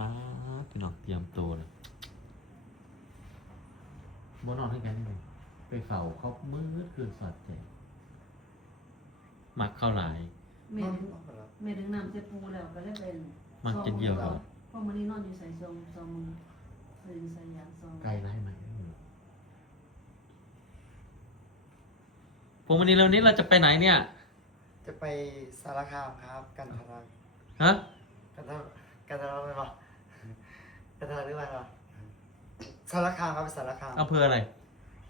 ป้าดพี่น้องเตรียมตัวเลยบ่นอนให้กันนี่เลยไปเฝ้าเขามืดคืนสอดใจมักเข้าหลายแม่ดึงแม่ดึงน้ำเจ็บปูแล้วก็เลยเป็นมันจะเยี่ยวเหรอเพราะมันนี่นอนอยู่ใส่ซองซองมือใส่ใส่ยางซองไกลไรไหมพวกวันนี้เรานี้เราจะไปไหนเนี่ย จะไปสารคามครับ กันทารักฮะกันทากันทารักไปปะ กันทารักหรือเปล่าสารคามครับไปสารคามอำเภออะไร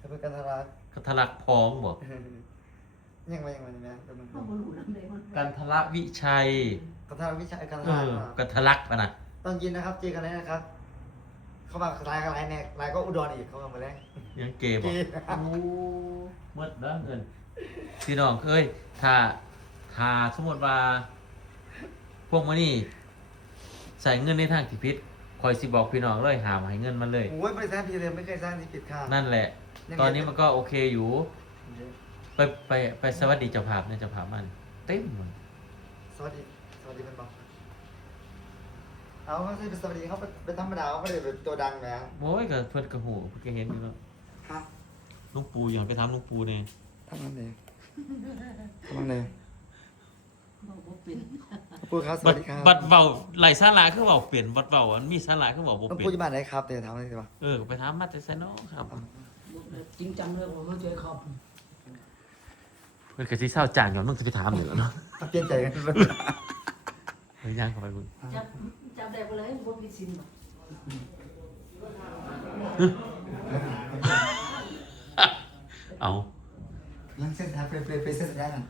จะไปกันทารักกัทลักพร้อมบอกยังไงยังไงนะเดี๋ยวมันเข้าบนหูน้ำเลยมันกันทละวิชัยกันทารักวิชากันเอทารักอครับกัทลักปะนะตอนเย็นนะครับเจอกันเลยนะครับ เข้ามาลายกันลายแนกลายก็อุดรอีกเข้ามาเมื่อแรกยังเกบเกอกโอ้เมื่อด้านเงินพี่น้องเอ้ยถ้าถ้าสมมติว่า พวกมันนี่ใส่เงินในทางที่ผิด คอยสิบอกพี่น้องเลยหามให้เงินมันเลย โอ้ยบริษัทพี่เดิมไม่เคยสร้างที่ผิดค่ะนั่นแหละยังไงตอนนี้มันก็โอเคอยู่ ไปไปไปสวัสดีเจ้าภาพเนี่ยเจ้าภาพมัน เต็มหมดสวัสดีสวัสดีเป็นบอกเอาเขาใช่เป็นสวัสดีเขาเป็นธรรมดาเขาไม่ได้เป็นตัวดังนะโอ้ยกับเพื่อนกระหูเพื่อนก็เห็นอยู่แล้วฮะลุงปูอย่างไปทำลุงปูเนี่ยทำนั่นเองทำนั่นเอง บอกว่าเป็นพูดครับสบัวัดสดีครับบัดเบาไหลซาลาคือเบาเปลี่ยนบัดเบาอันมีซาลาคือเบาบ่ต้องเปลี่พูดยนที่บ้านไหนครับเดี๋ยวทำอะไรดีวะเออไปถามมาแต่ไซโนครับจริงจังเลยผมไม่เจอครับเพื่อนกะที่เศร้าจางก่อนมึงจะไปถามเหนือเนาะเปลี่ยนใจกันเลยเฮ้ยย่างเข้าไปมึงจับจับได้ไปเลยบ่มีสินบ่เอายังเส้นทางไปไปไปเส้นทางกันฮะ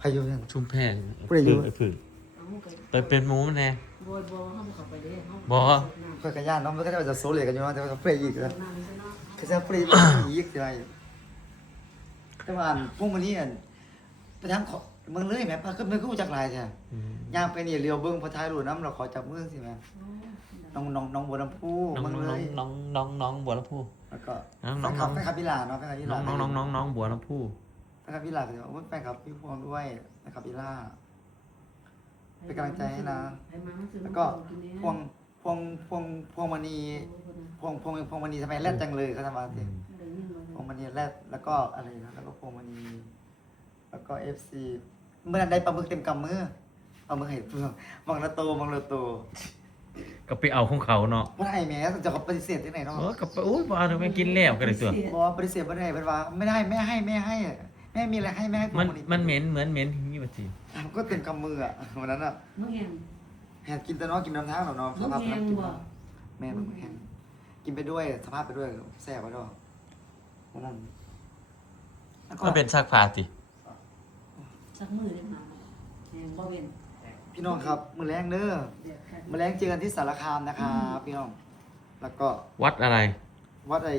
พายุนั่นชุ่มแพงผู้ใดอยู่ ไอ้พึ่งเอาไปไปเป็นหมูมันแน่บอยบอยเฮาเข้าไปเด้เฮาบ่เพื่อนกันย่านน้องมันก็จะโซเลียกันอยู่ว่าแต่ว่าเปรย์อีกแล้วน้ำนี่ซะเนาะคือจะเปรย์อีกอะไรแต่ว่าพวกมันนี่ไปทางเมืองเลยแม่พาขึ้นเมืองกู้จากลายใช่อืมย่างไปนี่เรียวเบิ้งพอท้ายรูน้ำเราขอจับมือสิแม่โอ้น้องน้องน้องบัวลำพูน้องเมืองน้เลองยน้องน้องน้องบัวลำพู แล้วก็น้องแฟน้องนคน้ลัอบงแฟนคลับพิลาเนาะแฟนคลับพิน้ลาองน้องน้องน้องน้องบัวลำพู แฟนคลับพิลาก็จะบอกว่าแฟนคลับพี่พวงด้วยแฟนคลับพิลาเป็นกำลังใจให้นะให้มามันซื้อแล้วก็พวงพวงพวงพวงมณีพวงพวงพวงมณีทำไมแรดจังเลยเขาทำมาสิพวงมณีแรดแล้วก็อะไรนะแล้วก็พวงมณีแล้วก็เอฟซีเมื่อนั้นได้ปลาหมึกเต็มกำมือปลาหมึกเห็นเพื่อนมองละโตมองละโตก็ไปเอาของเขาเนาะว่าไอ้แม่จะเขาปฏิเสธที่ไหนเนาะเออก็ไปโอ้ยบ้าถึงไม่กินแล้วกันเลยตัวบอกว่าปฏิเสธไม่ได้เป็นว่าไม่ได้แม่ให้แม่ให้ แม่มีอะไรให้แม่ให้พวมันงมณีมันเหม็นเหมือนเหม็นที่นี่ปะจีก็เต็มกำมืออะวันนั้นอะมึงเห็นแหกกินแต่เน้อกินน้ำท้างหรอเนาะมึงภาพเห็นั้นนกินบ่แม่มันแห้งกินไปด้วยสภาพไปด้วยแซ่บไปด้วยวันนั้นแล้วก็มันเป็นซากผ้าติสักมือได้มาแหงบ่เว้นพี่น้องครับ มือแรงเด้อเดี๋ยวค่ะมือแรงเจอกันที่สารคามนะครับพี่น้อง แล้วก็ วัดอะไร วัดไอ้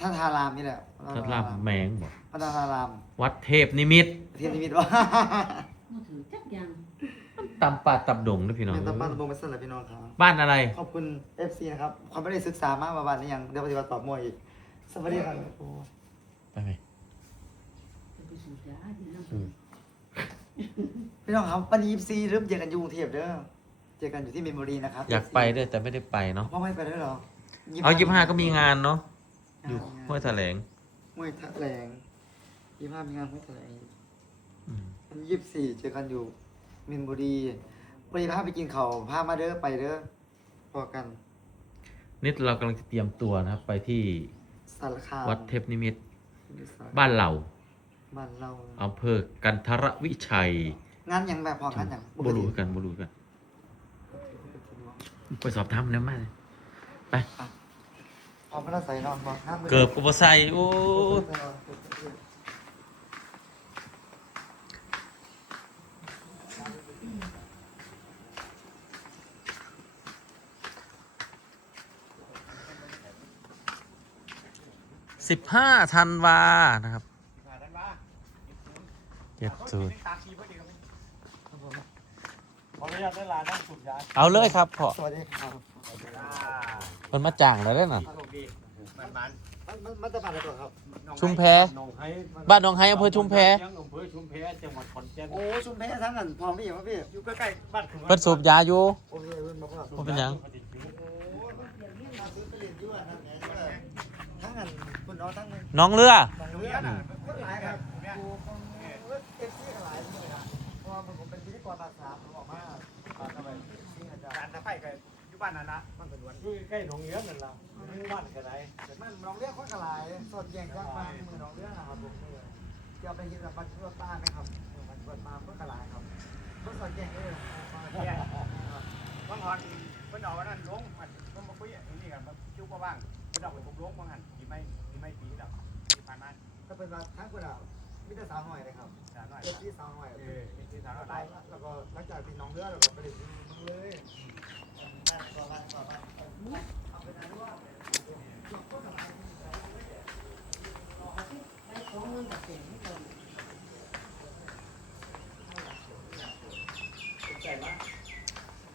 ท่าทารามนี่แหละทัดลาบแมงบอกพัฒนาราม วัดเทพนิมิตรเทียนนิมิตว่ามือถือจักอย่างตำป่าตำดงด้วยพี่น้องแม่ตาบ้านตะบงไปสั่นแหละพี่น้องครับ บ้านอะไร ขอบคุณ FC นะครับเขาไม่ได้ศึกษามากมาวันนี้ยังเดี๋ยวปฏิบัติตอบมวยอีกสวัสดีครับโอ้ไปไหมจะไปสูบยาที่นั่นอืมพี่น้องครับวันนี้ซีเริ่มเจอกันอยู่กรุงเทพเด้อเจอกันอยู่ที่เมมโมรีนะครับอยากไปด้วยแต่ไม่ได้ไปเนาะพ่อไม่ไปด้วยเหรอเอายี่ห้าก็มีงานเนาะ อยู่ห้วยแถลงห้วยแถลงยี่ห้ามีงานห้วยแถลงอืมวันยี่สิบสี่เจอกันอยู่มินบุรีบุรีพาไปกินเขาวพามาเด้อไปเด้อพอกันนี่เรากำลังจะเตรียมตัวนะครับไปที่สารคามวัดเทพนิมิตรบ้านเหล่าบ้านเราอำเภอกันทรวิชัย งานหยังแบบพอกันหยังบรูกันบรูกัน ไปสอบทำนะมาไป พอพระใส่นอนบอกห้ามเกิบอุปไซโอ้สิบห้าธันวานะครับเจ็ดศูนย์ขออนุญาตได้ลานั่งสุดยาเอาเลยครับพอสวัสดีครับ มันมาจ้างแล้วเด้อน่ะสนุกดีมันมันมันมันมันจะผ่าอะไรก่อนครับชุมแพ บ้านหนองไฮอำเภอชุมแพอำเภอชุมแพจังหวัดขอนแก่นโอ้ชุมแพทั้งนั้นพร้อมพี่เหรอพี่อยู่ใกล้ๆบ้านคุณเพิ่นสูบยาอยู่โอเคเพิ่นบอกว่าบ่เป็นหยังปฏิทินมาซื้อไปเรียนด้วยนั่นไงก็ทั้งอันคุณน้องทั้งน้องเรือ สองเรือน่ะก็หลายครับเอฟซีหลายเลยนะเพราะว่าผมเป็นพิธีกรภาษาผมบอกว่าทำไมการตะไคร้กับยุ บ้านนั่นละมันเป็นวันอยู่ใกล้หนองเลี้ยงนั่นละหมู่บ้านก็ได้มันน้องเรียกข้อกระไรสดแยงจ้างมามือน้องเรียกนะครับผมเออจะเอาไปยินกับปัจจุบันป้าไหมครับเออมันเปิดมาเพื่อกระไรครับเพื่อสดแยงเลยเนี่ยบางหอนเพิ่นเอาอันนั้นลงมันเพิ่นมาคุยอันนี้กันมาจุ๊บมาบ้างเพิ่นเอาไปผมลงบางหันที่ไม่ที่ไม่ปีแล้วที่ผ่านมาก็เป็นว่าทั้งคนอะมิตรสาวหน่อยเลยครับสามหน่อยเอฟซีสาวหน่อยเออที่สามหน่อยไปได้แล้วก็หลังจากที่น้องเรือเราก็ไปเรียนมึงเลยบ้านต่อบ้านต่อบ้านเอาไปไหนว่าไอ้ของเงินกับเสียงนี่ก่อน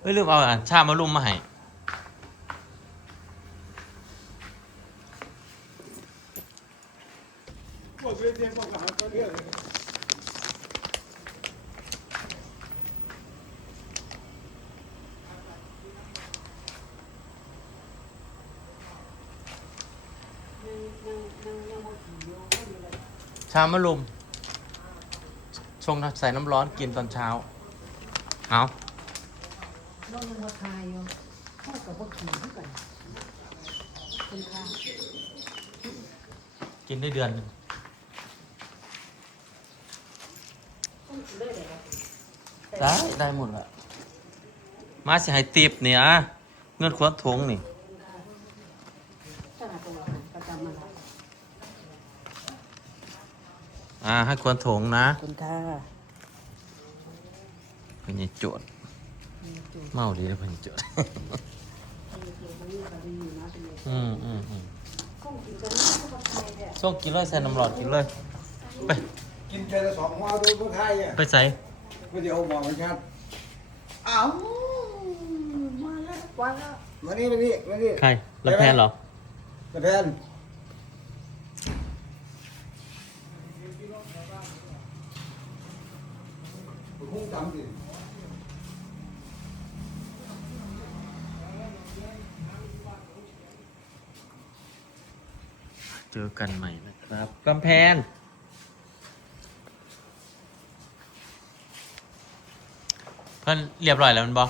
เอ้ยลืมเอาอะชามารุมมาให้พวกเรียนเรียนพวกหาก็เรื่องยังยังยังยังบ่ขี่อยู่ก็อยู่เลย ชามารุม ชงใส่น้ำร้อนกินตอนเช้า เอาน้องยังบ่ทายอยู่เข้ากับบ่ขี่คือกันเป็นค่ากินได้เดือนหนึ่งต้องเลยเลยครับได้ ได้หมดละมาสิให้ติบเนี่ยเงินขวดถุงนี่สถานตัวประจำมาแล้ว อ่าให้ขวดถุงนะคุณค่ะเป็นยังโจทย์เมาดีแล้วเป็นยังโจทย์อืมอืมอืมคงกินกันไม่ต้องทายแท้ส่งกินเลยใส่น้ำร้อนกินเลย ไป กินแค่ละสองหัวดูผู้ไทยอะไปใส่ไม่เดี๋ยวบอกไม่ชัดอ้าวมาแล้วมาแล้วมานี่มานี่มานี่ใครลำแพนเหรอกระแพน คุ้งจำสิเจอกันใหม่นะครับกำแพนเพื่อนเรียบร้อยแล้วมันบอม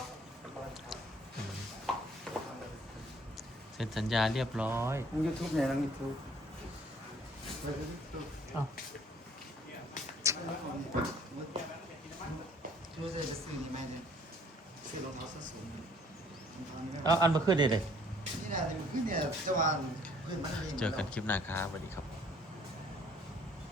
เซ็นสัญญาเรียบร้อย มึงยูทูบเนี่ยนังยูทูบ อ้าว ช่วยไปซื้อนี่ไหมเนี่ยซื้อรองเท้า ส้นสูงเอาอันมาขึ้นดิเลย นี่นะที่มันขึ้นเนี่ยจะวางพื้นมันเองเจอกันคลิปหน้าครับสวัสดีครับ